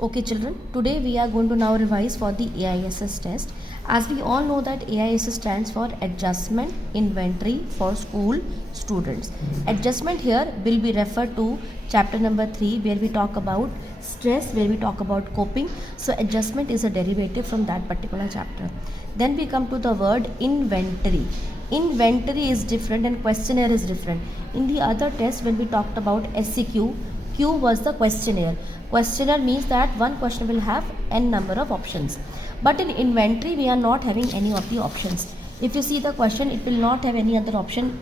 Okay children, today we are going to now revise for the AISS test. As we all know that AISS stands for Adjustment Inventory for School Students. Adjustment here will be referred to chapter number 3 where we talk about stress, where we talk about coping. So adjustment is a derivative from that particular chapter. Then we come to the word inventory. Inventory is different and questionnaire is different. In the other test when we talked about SCQ, Q was the questionnaire. Questionnaire means that one question will have n number of options. But in inventory, we are not having any of the options. If you see the question, it will not have any other option,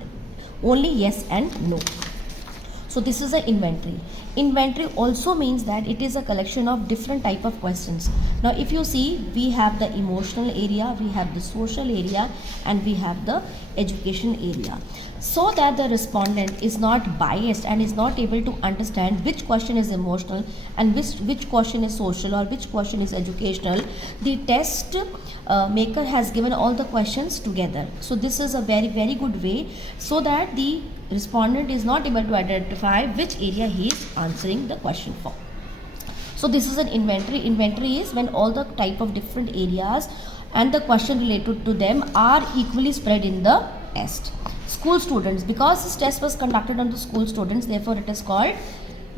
only yes and no. So this is an inventory. Inventory also means that it is a collection of different type of questions. Now if you see, we have the emotional area, we have the social area, and we have the education area. So that the respondent is not biased and is not able to understand which question is emotional and which question is social or which question is educational, the test maker has given all the questions together. So this is a very good way so that the respondent is not able to identify which area he is answering the question for. So this is an inventory. Inventory is when all the type of different areas and the question related to them are equally spread in the test. School students, because this test was conducted on the school students, therefore it is called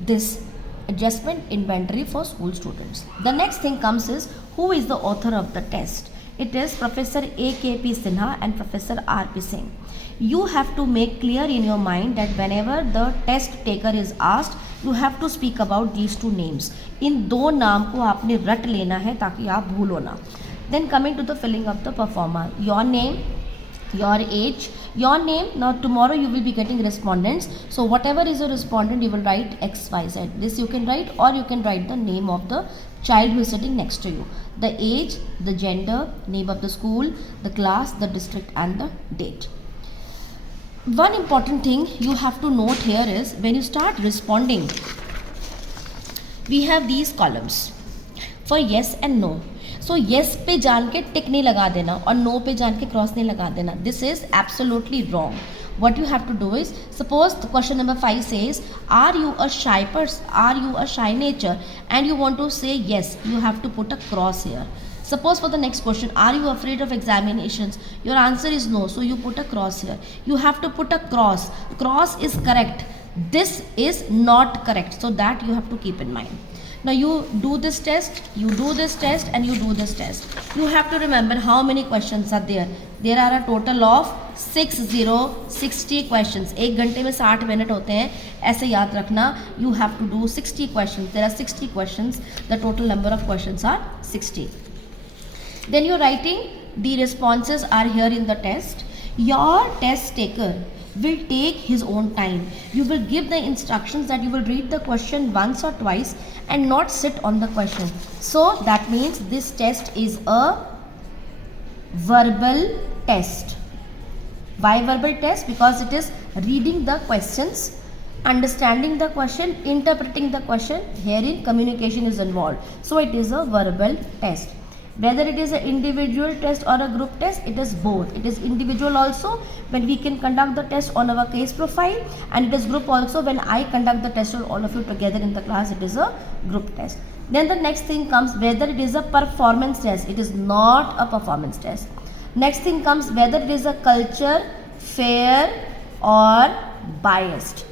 this adjustment inventory for school students. The next thing comes is who is the author of the test. It is Professor A.K.P. Sinha and Professor R.P. Singh. You have to make clear in your mind that whenever the test taker is asked, you have to speak about these two names. इन दो नाम को आपने रट लेना है ताकि आप भूलो ना. Then coming to the filling of the performer, your name, your age, your name. Now tomorrow you will be getting respondents, so whatever is a respondent you will write XYZ. This you can write, or you can write the name of the child who is sitting next to you, the age, the gender, name of the school, the class, the district, and the date. One important thing you have to note here is when you start responding, we have these columns for yes and no. So yes पे जान के टिक नहीं लगा देना और no पे जान के क्रॉस नहीं लगा देना. This is absolutely wrong. What you have to do is, suppose the question number 5 says, are you a shy person? Are you a shy nature? And you want to say yes, you have to put a cross here. Suppose for the next question, are you afraid of examinations? Your answer is no, so you put a cross here. You have to put a cross. Cross is correct. This is not correct. So that you have to keep in mind. Now you do this test, you do this test, and you do this test. You have to remember how many questions are there. There are a total of 60 questions. एक घंटे में 60 minute होते हैं, ऐसे याद रखना. You have to do 60 questions. There are 60 questions. The total number of questions are 60. Then you're writing, the responses are here in the test. Your test taker will take his own time. You will give the instructions that you will read the question once or twice and not sit on the question. So that means this test is a verbal test. Why verbal test? Because it is reading the questions, understanding the question, interpreting the question. Herein communication is involved. So it is a verbal test. Whether it is an individual test or a group test, it is both. It is individual also when we can conduct the test on our case profile, and it is group also when I conduct the test on all of you together in the class. It is a group test. Then the next thing comes whether it is a performance test. It is not a performance test. Next thing comes whether it is a culture, fair or biased.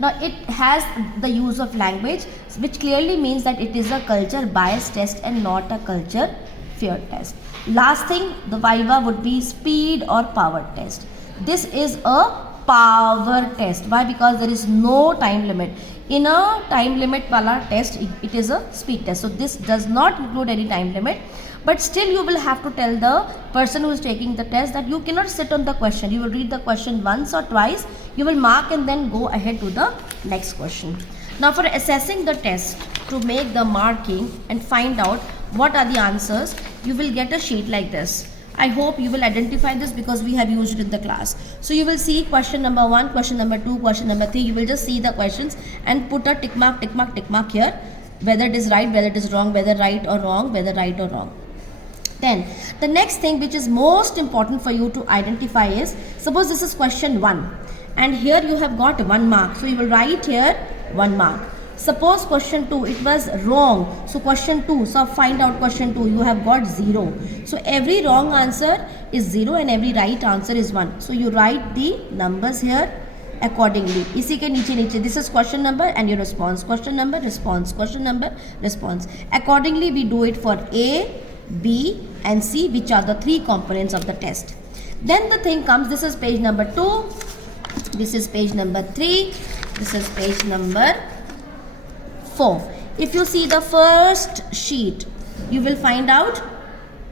Now it has the use of language, which clearly means that it is a culture bias test and not a culture fair test. Last thing, the viva would be speed or power test. This is a power test. Why? Because there is no time limit. In a time limit wala test, it is a speed test. So this does not include any time limit. But still you will have to tell the person who is taking the test that you cannot sit on the question. You will read the question once or twice, you will mark and then go ahead to the next question. Now for assessing the test, to make the marking and find out what are the answers, you will get a sheet like this. I hope you will identify this because we have used it in the class. So you will see question number 1, question number 2, question number 3. You will just see the questions and put a tick mark here. Whether it is right, whether it is wrong, whether right or wrong, whether right or wrong. Then the next thing which is most important for you to identify is, suppose this is question 1 and here you have got 1 mark. So you will write here 1 mark. Suppose question 2, it was wrong. So question 2, so find out question 2, you have got 0. So every wrong answer is 0 and every right answer is 1. So you write the numbers here accordingly. इसी के नीचे नीचे, this is question number and your response. Question number, response. Question number, response. Accordingly we do it for A, B and C, which are the 3 components of the test. Then the thing comes, this is page number 2, this is page number 3, this is page number 4. If you see the first sheet, you will find out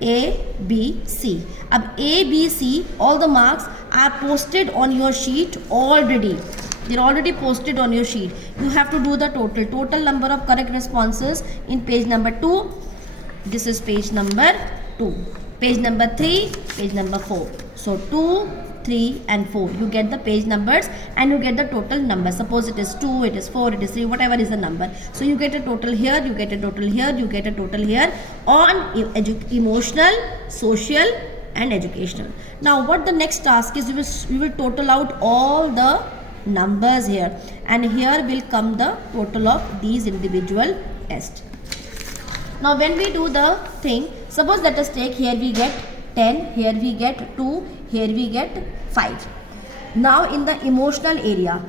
A, B, C. Ab A, B, C, all the marks are posted on your sheet already. They're already posted on your sheet. You have to do the total number of correct responses in page number 2. This is page number 2. Page number 3, page number 4. So 2, 3 and 4. You get the page numbers and you get the total number. Suppose it is 2, it is 4, it is 3, whatever is the number. So you get a total here, you get a total here, you get a total here on emotional, social and educational. Now what the next task is, you will total out all the numbers here, and here will come the total of these individual tests. Now when we do the thing, suppose let us take, here we get 10, here we get 2, here we get 5. Now in the emotional area,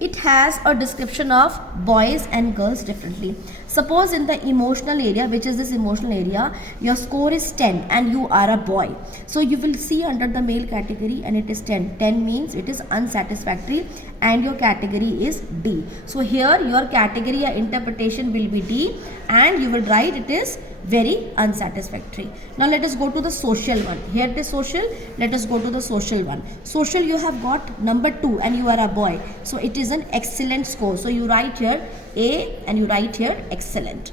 it has a description of boys and girls differently. Suppose in the emotional area, which is this emotional area, your score is 10 and you are a boy. So you will see under the male category and it is 10. 10 means it is unsatisfactory and your category is D. So here your category or interpretation will be D and you will write it is very unsatisfactory. Now let us go to the social one. Here it is social. Let us go to the social one. Social, you have got number 2 and you are a boy. So it is an excellent score. So you write here A and you write here excellent.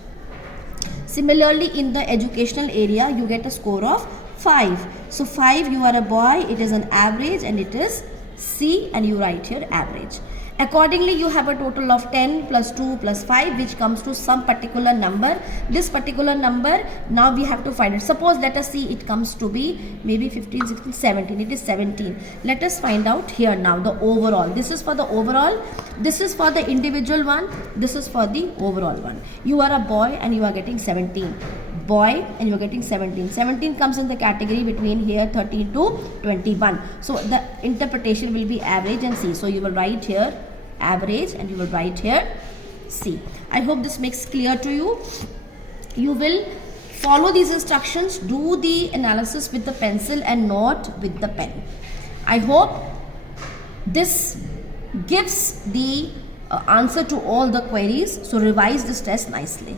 Similarly, in the educational area, you get a score of 5. So 5, you are a boy, it is an average and it is C and you write here average. Accordingly, you have a total of 10 plus 2 plus 5, which comes to some particular number. This particular number, now we have to find it. Suppose let us see, it comes to be maybe 15, 16, 17. It is 17. Let us find out here now the overall. This is for the overall. This is for the individual one. This is for the overall one. You are a boy and you are getting 17. Boy and you are getting 17. 17 comes in the category between here 13 to 21. So the interpretation will be average and C. So you will write here average and you will write here C. I hope this makes clear to you. You will follow these instructions, do the analysis with the pencil and not with the pen. I hope this gives the answer to all the queries. So revise this test nicely.